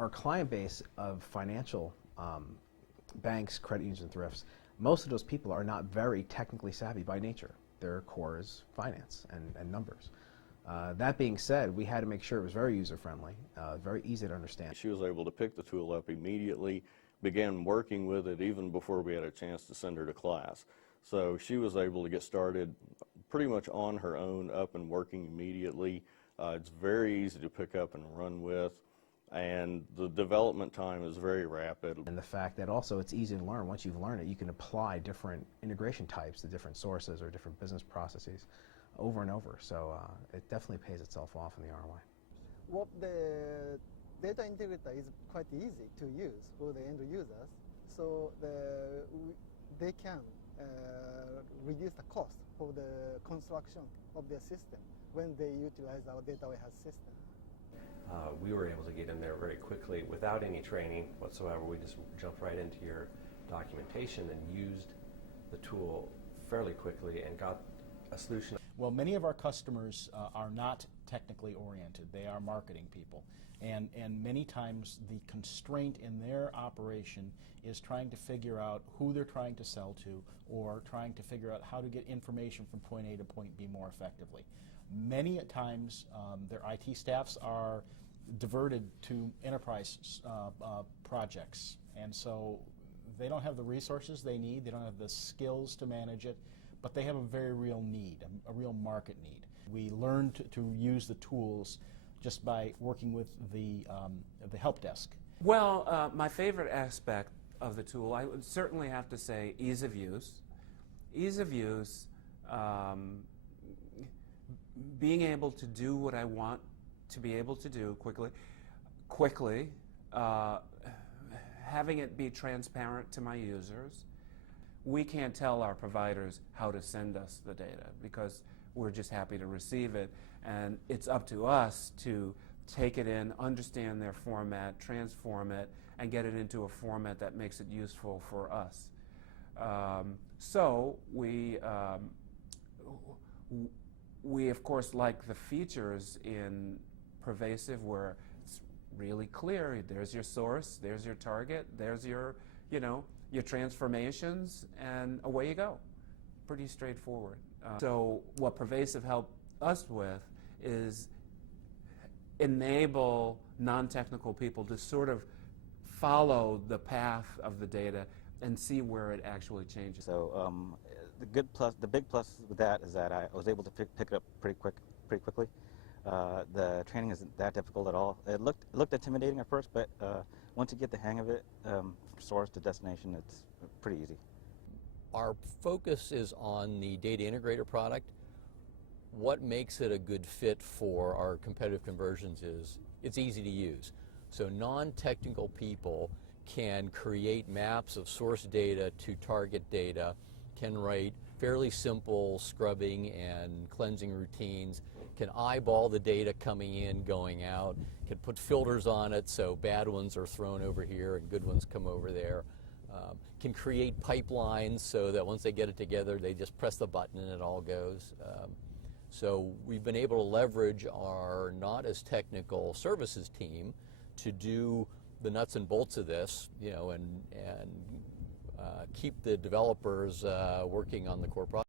our client base of financial banks, credit unions, and thrifts, most of those people are not very technically savvy by nature. Their core is finance and numbers. That being said, we had to make sure it was very user-friendly, very easy to understand. She was able to pick the tool up immediately, began working with it even before we had a chance to send her to class. So she was able to get started pretty much on her own, up and working immediately. It's very easy to pick up and run with, and the development time is very rapid. And the fact that also it's easy to learn. Once you've learned it, you can apply different integration types to different sources or different business processes over and over. So it definitely pays itself off in the ROI. Well, the data integrator is quite easy to use for the end users, so they can reduce the cost for the construction of their system when they utilize our data warehouse system. We were able to get in there very quickly without any training whatsoever. We just jumped right into your documentation and used the tool fairly quickly and got a solution. Well, many of our customers are not technically oriented. They are marketing people. And many times the constraint in their operation is trying to figure out who they're trying to sell to, or trying to figure out how to get information from point A to point B more effectively. Many times their IT staffs are diverted to enterprise projects, and so they don't have the resources they need, they don't have the skills to manage it, but they have a very real need, a real market need. We learned to use the tools just by working with the help desk. Well, my favorite aspect of the tool, I would certainly have to say ease of use. Ease of use, being able to do what I want to be able to do quickly, having it be transparent to my users. We can't tell our providers how to send us the data because we're just happy to receive it, and it's up to us to take it in, understand their format, transform it, and get it into a format that makes it useful for us. So we of course like the features in Pervasive where it's really clear. There's your source, there's your target, there's your, your transformations, and away you go. Pretty straightforward. So what Pervasive helped us with is enable non-technical people to sort of follow the path of the data and see where it actually changes. So the big plus with that is that I was able to pick it up pretty quickly. The training isn't that difficult at all. It looked intimidating at first, but once you get the hang of it, from source to destination, it's pretty easy. Our focus is on the data integrator product. What makes it a good fit for our competitive conversions is it's easy to use. So non-technical people can create maps of source data to target data, can write fairly simple scrubbing and cleansing routines, can eyeball the data coming in, going out, can put filters on it so bad ones are thrown over here and good ones come over there, can create pipelines so that once they get it together they just press the button and it all goes. So we've been able to leverage our not as technical services team to do the nuts and bolts of this, and keep the developers working on the core product.